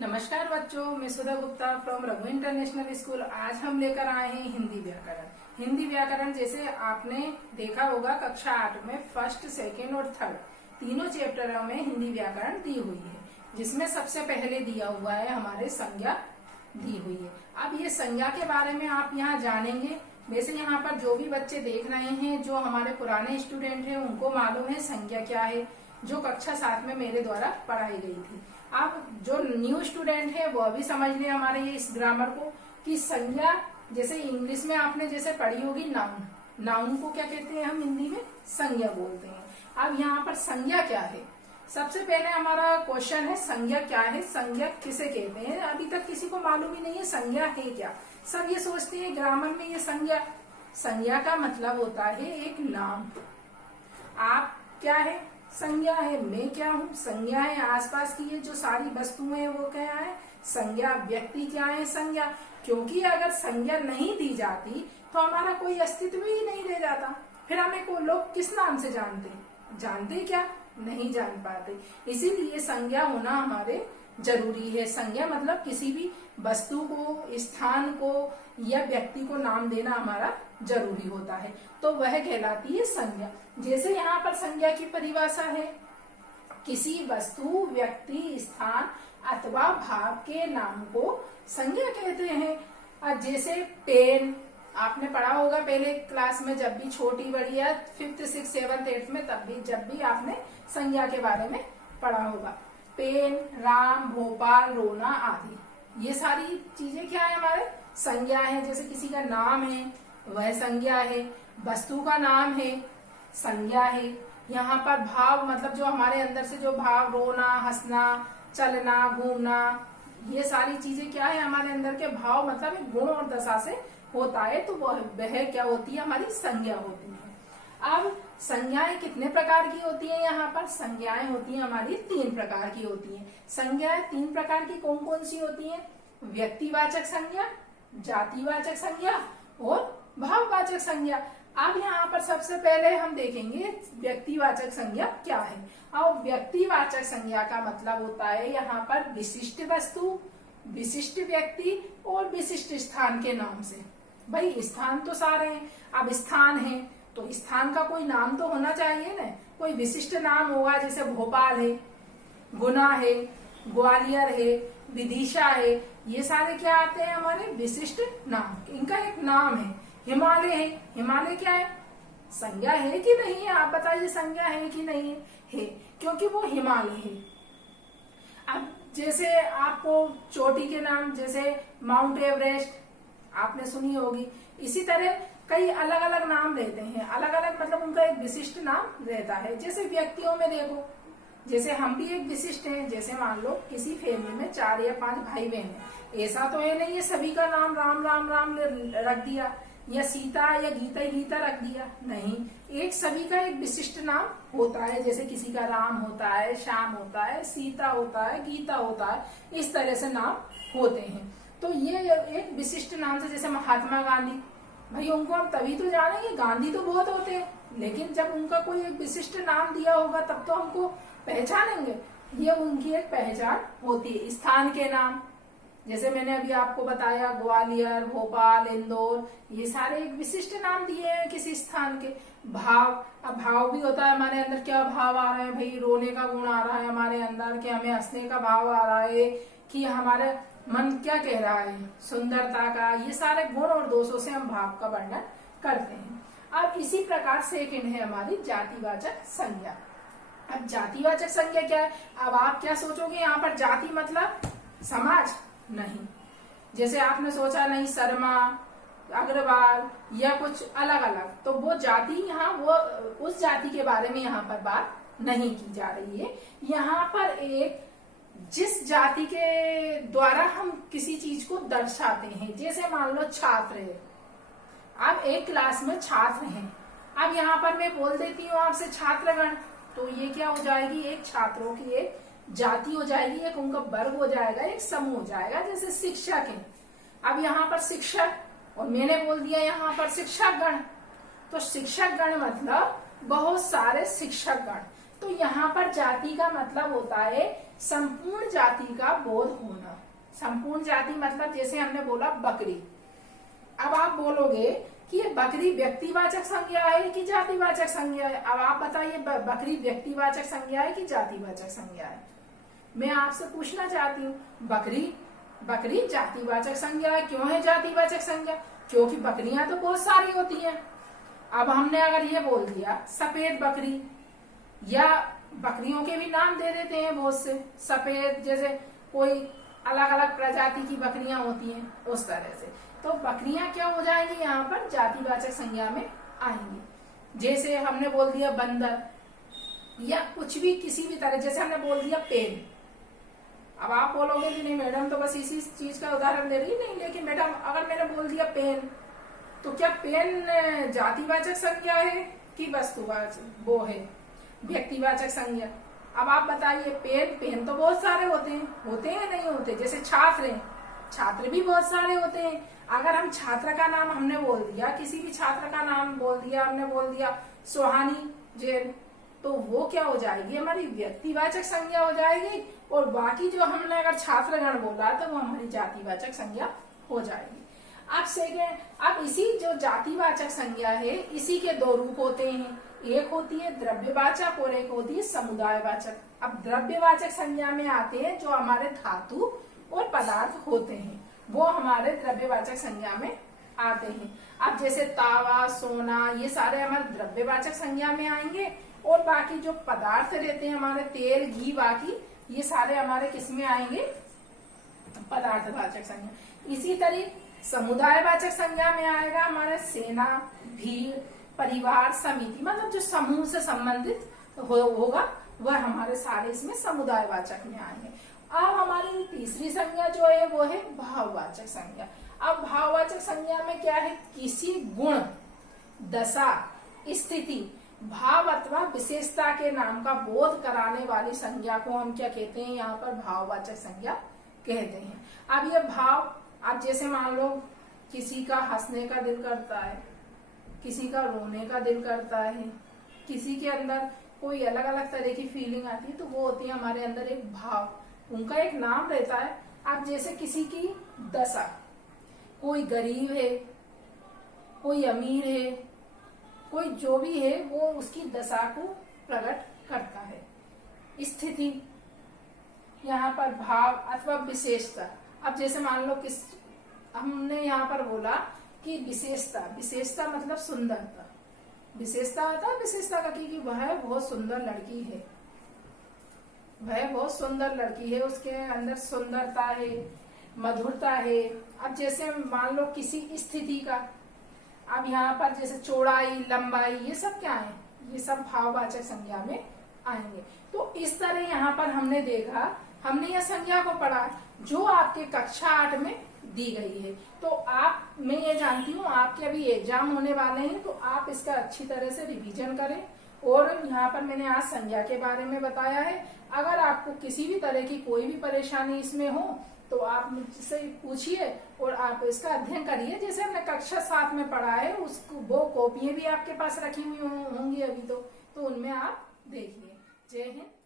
नमस्कार बच्चों, मैं Sudha Gupta from Raghu international school. आज हम लेकर आए हैं हिंदी व्याकरण। हिंदी व्याकरण जैसे आपने देखा होगा कक्षा 8 में फर्स्ट, सेकेंड और थर्ड तीनों चैप्टरों में हिंदी व्याकरण दी हुई है, जिसमें सबसे पहले दिया हुआ है हमारे संज्ञा दी हुई है। अब ये संज्ञा के बारे में आप यहाँ जानेंगे। वैसे यहाँ पर जो भी बच्चे देख रहे हैं, जो हमारे पुराने स्टूडेंट हैं, उनको मालूम है संज्ञा क्या है, जो कक्षा 7 में मेरे द्वारा पढ़ाई गई थी। अब जो न्यू स्टूडेंट है वो भी समझ ले हमारे ये इस ग्रामर को कि संज्ञा, जैसे इंग्लिश में आपने जैसे पढ़ी होगी नाउन, नाउन को क्या कहते हैं हम हिंदी में संज्ञा बोलते हैं। अब यहाँ पर संज्ञा क्या है, सबसे पहले हमारा क्वेश्चन है संज्ञा क्या है, संज्ञा किसे कहते हैं। अभी तक किसी को मालूम ही नहीं है संज्ञा है क्या। सब ये सोचते हैं ग्रामर में ये संज्ञा का मतलब होता है एक नाम। आप क्या है, संज्ञा है। मैं क्या हूँ, संज्ञा है। आसपास की ये जो सारी वस्तुएं हैं वो क्या है, संज्ञा। व्यक्ति क्या है, संज्ञा। क्योंकि अगर संज्ञा नहीं दी जाती तो हमारा कोई अस्तित्व ही नहीं रह जाता। फिर हमें को लोग किस नाम से जानते क्या, नहीं जान पाते। इसीलिए संज्ञा होना हमारे जरूरी है। संज्ञा मतलब किसी भी वस्तु को, स्थान को या व्यक्ति को नाम देना हमारा जरूरी होता है, तो वह कहलाती है संज्ञा। जैसे यहाँ पर संज्ञा की परिभाषा है, किसी वस्तु, व्यक्ति, स्थान अथवा भाव के नाम को संज्ञा कहते हैं। और जैसे पेन, आपने पढ़ा होगा पहले क्लास में, जब भी छोटी बड़ी है 5th, 6th, 7th, 8th में, तब भी जब भी आपने संज्ञा के बारे में पढ़ा होगा। पेन, राम, भोपाल, रोना आदि, ये सारी चीजें क्या है, हमारे संज्ञा है। जैसे किसी का नाम है वह संज्ञा है, वस्तु का नाम है संज्ञा है। यहाँ पर भाव मतलब जो हमारे अंदर से जो भाव, रोना, हंसना, चलना, घूमना, ये सारी चीजें क्या है, हमारे अंदर के भाव मतलब एक गुण और दशा से होता है, तो वह क्या होती है, हमारी संज्ञा होती है। अब संज्ञाएं कितने प्रकार की होती हैं, यहाँ पर संज्ञाएं होती हैं हमारी 3 प्रकार की होती हैं। संज्ञाएं 3 प्रकार की कौन कौन सी होती हैं, व्यक्तिवाचक संज्ञा, जातिवाचक संज्ञा और भाववाचक संज्ञा। अब यहाँ पर सबसे पहले हम देखेंगे व्यक्तिवाचक संज्ञा क्या है। अब व्यक्तिवाचक संज्ञा का मतलब होता है यहाँ पर विशिष्ट वस्तु, विशिष्ट व्यक्ति और विशिष्ट स्थान के नाम से। भाई स्थान तो सारे हैं, अब स्थान है तो स्थान का कोई नाम तो होना चाहिए ना, कोई विशिष्ट नाम होगा। जैसे भोपाल है, गुना है, ग्वालियर है, विदिशा है, ये सारे क्या आते हैं, हमारे विशिष्ट नाम, इनका एक नाम है। हिमालय है, हिमालय क्या है, संज्ञा है कि नहीं है, आप बताइए संज्ञा है कि नहीं है, क्योंकि वो हिमालय है। अब जैसे आपको चोटी के नाम, जैसे माउंट एवरेस्ट आपने सुनी होगी, इसी तरह कई अलग अलग नाम रहते हैं, अलग अलग मतलब उनका एक विशिष्ट नाम रहता है। जैसे व्यक्तियों में देखो, जैसे हम भी एक विशिष्ट हैं। जैसे मान लो किसी फैमिली में 4 या 5 भाई बहन है, ऐसा तो है नहीं है सभी का नाम राम राम राम रख दिया, या सीता या गीता गीता रख दिया, नहीं, एक सभी का एक विशिष्ट नाम होता है। जैसे किसी का राम होता है, श्याम होता है, सीता होता है, गीता होता है, इस तरह से नाम होते हैं। तो ये एक विशिष्ट नाम से, जैसे महात्मा गांधी, भाई उनको हम तभी तो जानेंगे, गांधी तो बहुत होते हैं, लेकिन जब उनका कोई एक विशिष्ट नाम दिया होगा तब तो हमको पहचानेंगे। ये उनकी एक पहचान होती है। स्थान के नाम, जैसे मैंने अभी आपको बताया, ग्वालियर, भोपाल, इंदौर, ये सारे एक विशिष्ट नाम दिए हैं किसी स्थान के। भाव, अब भाव भी होता है हमारे अंदर, क्या भाव आ रहे हैं, भाई रोने का गुण आ रहा है हमारे अंदर, कि हमें हंसने का भाव आ रहा है, कि हमारे मन क्या कह रहा है, सुंदरता का, ये सारे गुण और दोषों से हम भाव का वर्णन करते हैं। अब इसी प्रकार सेकंड है हमारी जातिवाचक संज्ञा। अब जातिवाचक संज्ञा क्या है, अब आप क्या सोचोगे यहाँ पर, जाति मतलब समाज, नहीं। जैसे आपने सोचा नहीं शर्मा, अग्रवाल या कुछ अलग अलग, तो वो जाति, यहाँ वो उस जाति के बारे में यहाँ पर बात नहीं की जा रही है। यहाँ पर एक जिस जाति के द्वारा हम किसी चीज को दर्शाते हैं, जैसे मान लो छात्र है, अब एक क्लास में छात्र हैं, अब यहाँ पर मैं बोल देती हूँ आपसे छात्रगण, तो ये क्या हो जाएगी, एक छात्रों की एक जाति हो जाएगी, एक उनका वर्ग हो जाएगा, एक समूह हो जाएगा। जैसे शिक्षक है, अब यहाँ पर शिक्षक, और मैंने बोल दिया यहाँ पर शिक्षक गण, तो शिक्षक गण मतलब बहुत सारे शिक्षक गण। तो यहाँ पर जाति का मतलब होता है संपूर्ण जाति का बोध होना। संपूर्ण जाति मतलब जैसे हमने बोला बकरी, अब आप बोलोगे कि ये बकरी व्यक्तिवाचक संज्ञा है कि जातिवाचक संज्ञा है। अब आप बताइए बकरी व्यक्तिवाचक संज्ञा है कि जातिवाचक संज्ञा है। मैं आपसे पूछना चाहती हूँ, बकरी जातिवाचक संज्ञा है। क्यों है जातिवाचक संज्ञा? क्योंकि बकरियां तो बहुत सारी होती हैं। अब हमने अगर ये बोल दिया सफेद बकरी, या बकरियों के भी नाम दे देते हैं बहुत से, सफेद जैसे कोई अलग अलग प्रजाति की बकरियां होती हैं उस तरह से, तो बकरियां क्या हो जाएंगी यहाँ पर जातिवाचक संज्ञा में आएंगी। जैसे हमने बोल दिया बंदर, या कुछ भी किसी भी तरह, जैसे हमने बोल दिया पेन। अब आप बोलोगे कि नहीं मैडम तो बस इसी चीज का उदाहरण दे रही, नहीं, लेकिन मैडम अगर मैंने बोल दिया पेन, तो क्या पेन जातिवाचक संज्ञा है कि वस्तुवाचक वो है व्यक्तिवाचक संज्ञा? अब आप बताइए, पेन तो बहुत सारे होते हैं नहीं होते? जैसे छात्र भी बहुत सारे होते हैं। अगर हम छात्र का नाम हमने बोल दिया, किसी भी छात्र का नाम बोल दिया, हमने बोल दिया सुहानी जैन, तो वो क्या हो जाएगी? हमारी व्यक्तिवाचक संज्ञा हो जाएगी, और बाकी जो हमने अगर छात्रगण बोला तो वो हमारी जातिवाचक संज्ञा हो जाएगी। अब इसी जो जातिवाचक संज्ञा है, इसी के दो रूप होते हैं, एक होती है द्रव्यवाचक और एक होती है समुदायवाचक। अब द्रव्यवाचक संज्ञा में आते हैं जो हमारे धातु और पदार्थ होते हैं, वो हमारे द्रव्यवाचक संज्ञा में आते हैं। अब जैसे तावा, सोना, ये सारे हमारे द्रव्यवाचक संज्ञा में आएंगे, और बाकी जो पदार्थ रहते हैं हमारे तेल, घी, बाकी ये सारे हमारे किस में आएंगे? पदार्थवाचक संज्ञा। इसी तरह समुदायवाचक संज्ञा में आएगा हमारे सेना, भीड़, परिवार, समिति, मतलब जो समूह से संबंधित होगा वह हमारे सारे इसमें समुदायवाचक में आएंगे। अब हमारी तीसरी संज्ञा जो है वो है भाववाचक संज्ञा। अब भाववाचक संज्ञा में क्या है? किसी गुण, दशा, स्थिति, भाव अथवा विशेषता के नाम का बोध कराने वाली संज्ञा को हम क्या कहते हैं? यहाँ पर भाववाचक संज्ञा कहते हैं। अब ये भाव, अब जैसे मान लो किसी का हंसने का दिल करता है, किसी का रोने का दिल करता है, किसी के अंदर कोई अलग अलग तरह की फीलिंग आती है, तो वो होती है हमारे अंदर एक भाव, उनका एक नाम रहता है। अब जैसे किसी की दशा, कोई गरीब है, कोई अमीर है, कोई जो भी है, वो उसकी दशा को प्रकट करता है। स्थिति, यहाँ पर भाव अथवा विशेषता। अब जैसे मान लो हमने यहाँ पर बोला कि विशेषता मतलब सुंदरता। विशेषता होता है विशेषता का कि वह बहुत सुंदर लड़की है, वह बहुत सुंदर लड़की है, उसके अंदर सुंदरता है, मधुरता है। अब जैसे मान लो किसी स्थिति का, अब यहाँ पर जैसे चौड़ाई, लंबाई, ये सब क्या है? ये सब भाववाचक संज्ञा में आएंगे। तो इस तरह यहाँ पर हमने देखा, हमने यह संज्ञा को पढ़ा जो आपके कक्षा 8 में दी गई है। तो मैं ये जानती हूँ आपके अभी एग्जाम होने वाले हैं, तो आप इसका अच्छी तरह से रिवीजन करें। और यहाँ पर मैंने आज संज्ञा के बारे में बताया है। अगर आपको किसी भी तरह की कोई भी परेशानी इसमें हो तो आप मुझसे पूछिए और आप इसका अध्ययन करिए। जैसे हमने कक्षा 7 में पढ़ा है, उसको वो कॉपियां भी आपके पास रखी हुई होंगी अभी तो उनमें आप देखिए। जय हिंद।